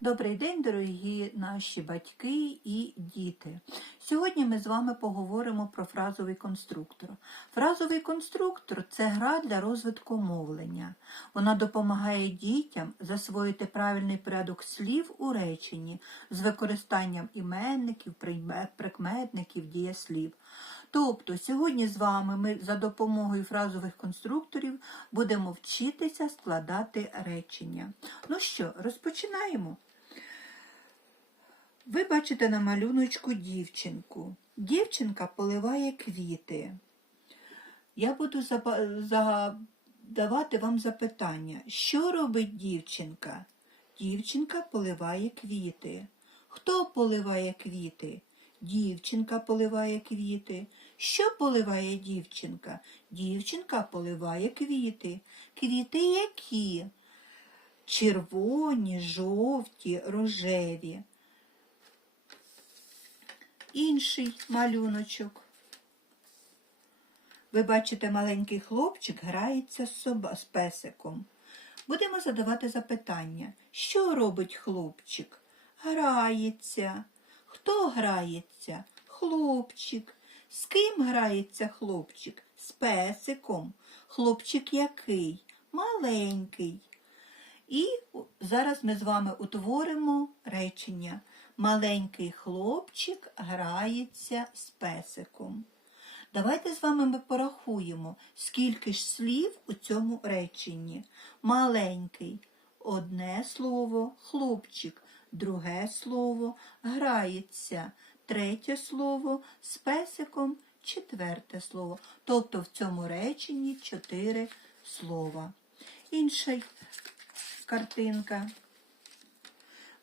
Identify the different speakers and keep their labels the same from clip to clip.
Speaker 1: Добрий день, дорогі наші батьки і діти. Сьогодні ми з вами поговоримо про фразовий конструктор. Фразовий конструктор це гра для розвитку мовлення. Вона допомагає дітям засвоїти правильний порядок слів у реченні з використанням іменників, прикметників, дієслів. Тобто, сьогодні з вами ми за допомогою фразових конструкторів будемо вчитися складати речення. Ну що, розпочинаємо. Ви бачите на малюночку дівчинку. Дівчинка поливає квіти. Я буду задавати вам запитання. Що робить дівчинка? Дівчинка поливає квіти. Хто поливає квіти? Дівчинка поливає квіти. Що поливає дівчинка? Дівчинка поливає квіти. Квіти які? Червоні, жовті, рожеві. Інший малюночок. Ви бачите, маленький хлопчик грається з, соба, з песиком. Будемо задавати запитання. Що робить хлопчик? Грається. Хто грається? Хлопчик. З ким грається хлопчик? З песиком. Хлопчик який? Маленький. І зараз ми з вами утворимо речення. Маленький хлопчик грається з песиком. Давайте з вами ми порахуємо, скільки ж слів у цьому реченні. Маленький одне слово хлопчик, друге слово грається, третє слово з песиком, четверте слово. Тобто в цьому реченні чотири слова. Інша картинка.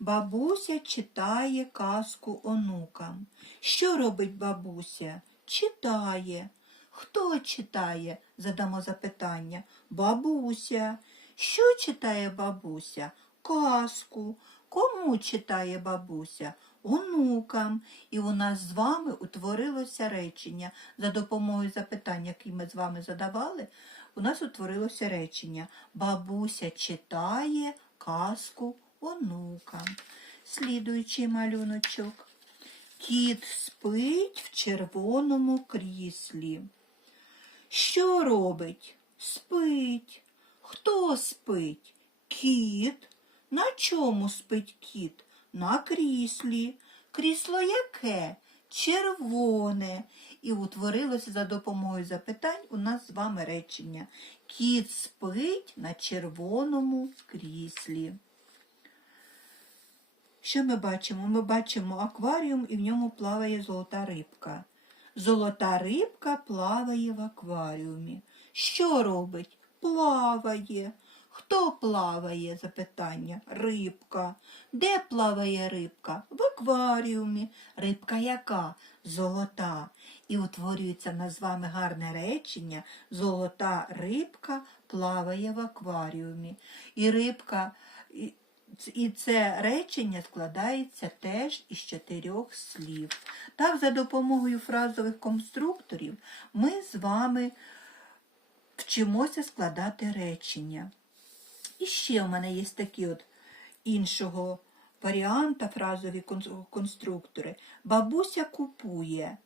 Speaker 1: Бабуся читає казку онукам. Що робить бабуся? Читає. Хто читає? задамо запитання. Бабуся. Що читає бабуся? Казку. Кому читає бабуся? Онукам. І у нас з вами утворилося речення. За допомогою запитань, які ми з вами задавали, у нас утворилося речення. Бабуся читає казку онукам. Слідуючий малюночок. Кіт спить в червоному кріслі. Що робить? Спить. Хто спить? Кіт. На чому спить кіт? На кріслі. Крісло яке? Червоне. І утворилося за допомогою запитань у нас з вами речення. Кіт спить на червоному кріслі. Що ми бачимо? Ми бачимо акваріум і в ньому плаває золота рибка. Золота рибка плаває в акваріумі. Що робить? Плаває. Хто плаває? Запитання. Рибка. Де плаває рибка? В акваріумі. Рибка яка? Золота. І утворюється на з вами гарне речення. Золота рибка плаває в акваріумі. І рибка. І- це речення складається теж із чотирьох слів. Так, за допомогою фразових конструкторів ми з вами вчимося складати речення. І ще в мене є такі от іншого варіанта фразові конструктори. Бабуся купує.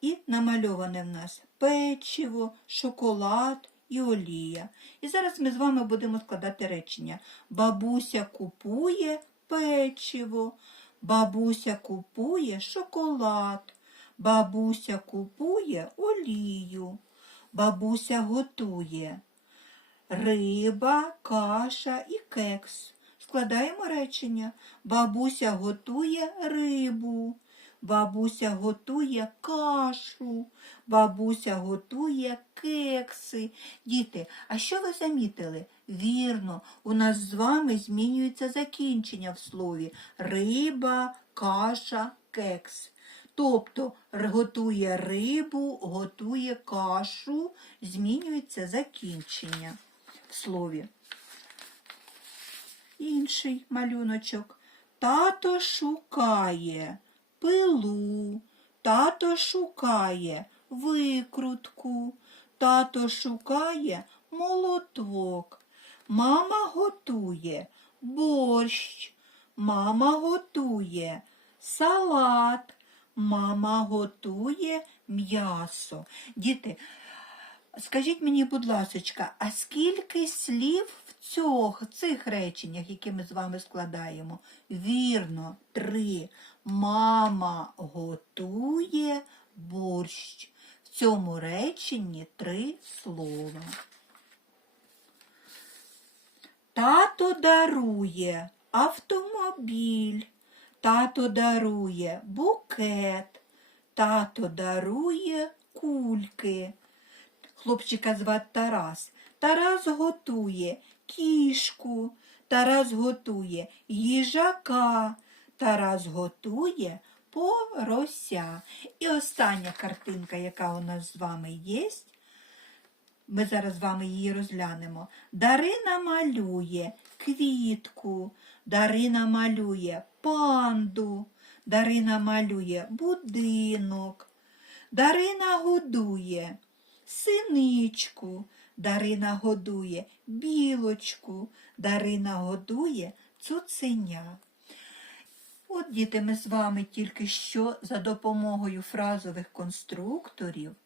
Speaker 1: І намальоване в нас печиво, шоколад і олія. І зараз ми з вами будемо складати речення. Бабуся купує печиво, бабуся купує шоколад, бабуся купує олію, бабуся готує риба, каша і кекс. Складаємо речення. Бабуся готує рибу. Бабуся готує кашу, бабуся готує кекси. Діти, а що ви замітили? Вірно, у нас з вами змінюється закінчення в слові риба, каша, кекс. Тобто готує рибу, готує кашу, змінюється закінчення в слові. Інший малюночок. Тато шукає пилу, тато шукає викрутку, тато шукає молоток, мама готує борщ, мама готує салат, мама готує м'ясо. Діти, скажіть мені, будь ласочка, а скільки слів в цьох, цих реченнях, які ми з вами складаємо? Вірно, три. Мама готує борщ. В цьому реченні три слова. Тато дарує автомобіль, тато дарує букет, тато дарує кульки. Хлопчика звати Тарас. Тарас готує кішку, Тарас готує їжака, Тарас готує порося. І остання картинка, яка у нас з вами є, ми зараз з вами її розглянемо. Дарина малює квітку, Дарина малює панду, Дарина малює будинок, Дарина годує синичку, Дарина годує білочку, Дарина годує цуценя. От, діти, ми з вами тільки що за допомогою фразових конструкторів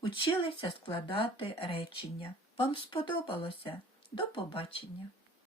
Speaker 1: училися складати речення. Вам сподобалося? До побачення!